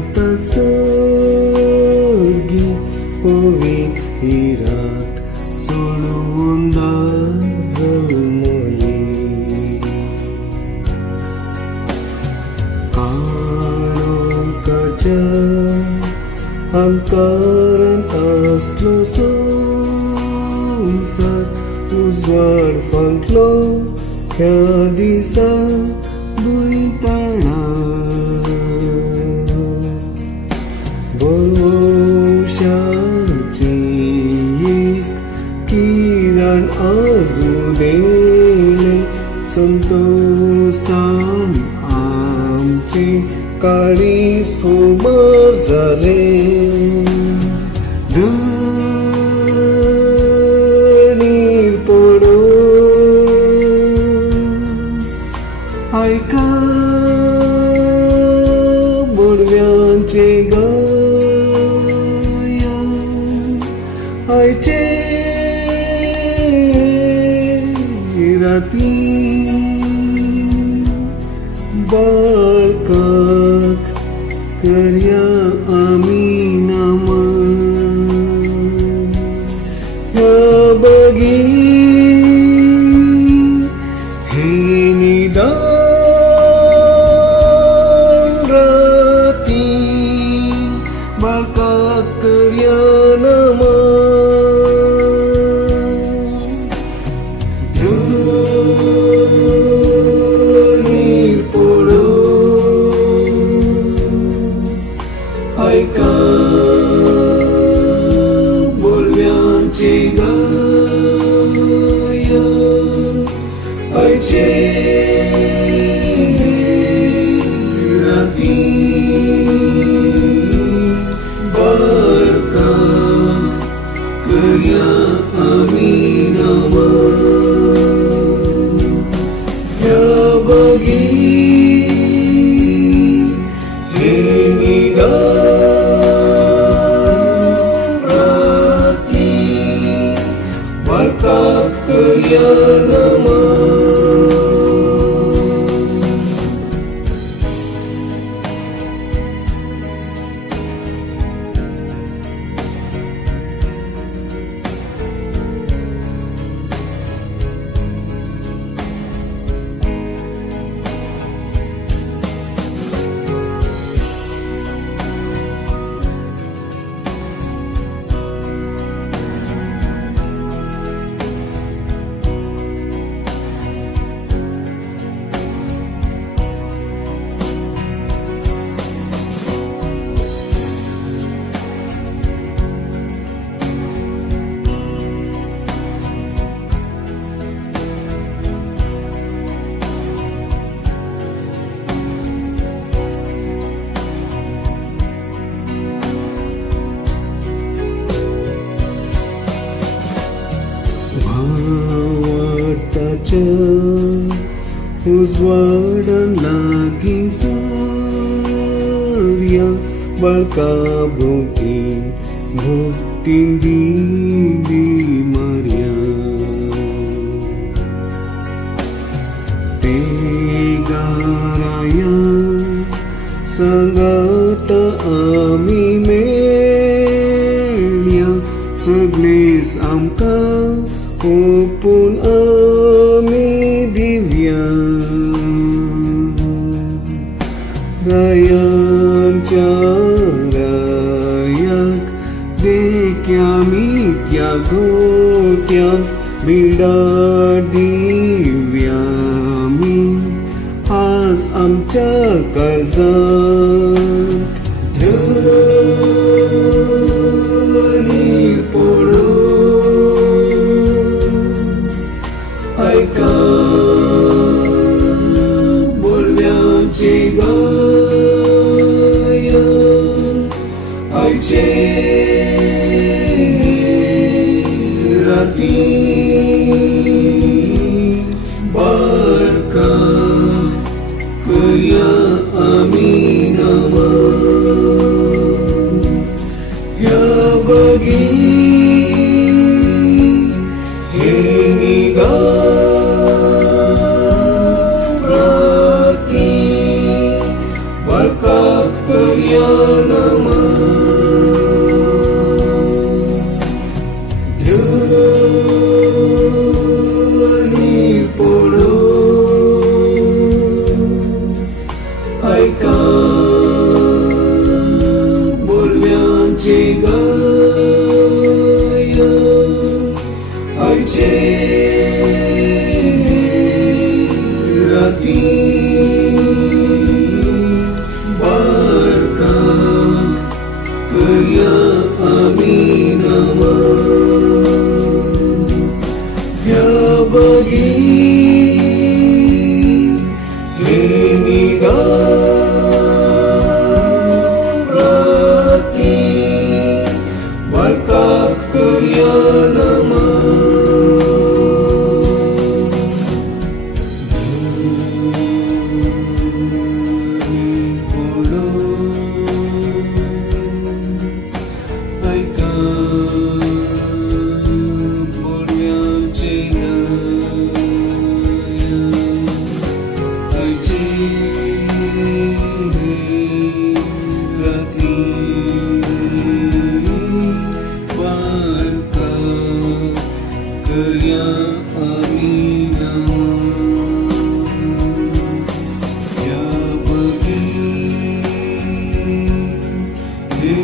घालतात सर्गी पवीत ही रात सोडून जळमळी काळोखाच्या अंकारांत असलो संसार उजवाड फांकलो ह्या दिसा बुयताळा भरवशाची एक किरण आजू देले संतोषान आमचे काळीज कोमर जाले धरणीर पडून आयका मोरव्यांचे आयचे राती बाळकाक करया आमी नमन ह्या बगी हे निदान राती बाळकाक करया नमन आयका बोलव्यांचे गाया आयचे राती बाळका करया आमी नमन ह्या बगी हे निदान राती बाळकाक करया नमन भावार्थाच्या उजवाडान लागीं सरया बाळका भोवती भक्तीन दिली मारया पेगाराया सांगात आमी मेळया सगळेच आमकां ओपून आमी दिव्या रायांच्या रायाक देख्यामी त्या घोट्यांत बिडार दिव्यामी आज आमच्या काळजांत धरणीर पडून आयका बोलव्यांचे गाया आयचे राती बाळका करया आमी नमन ह्या बगी हे निदान राती बाळकाक कल्याणमा धरणीर पडो ऐका बोलव्यांचे गाय आयचे राती बारकाक करया आमी नमन ह्या बगीन हे निगार राती बारकाक करया नमन ऐका बोलव्यांचे गाय आयचे राती बारका करया आमी ह्या बगीन हे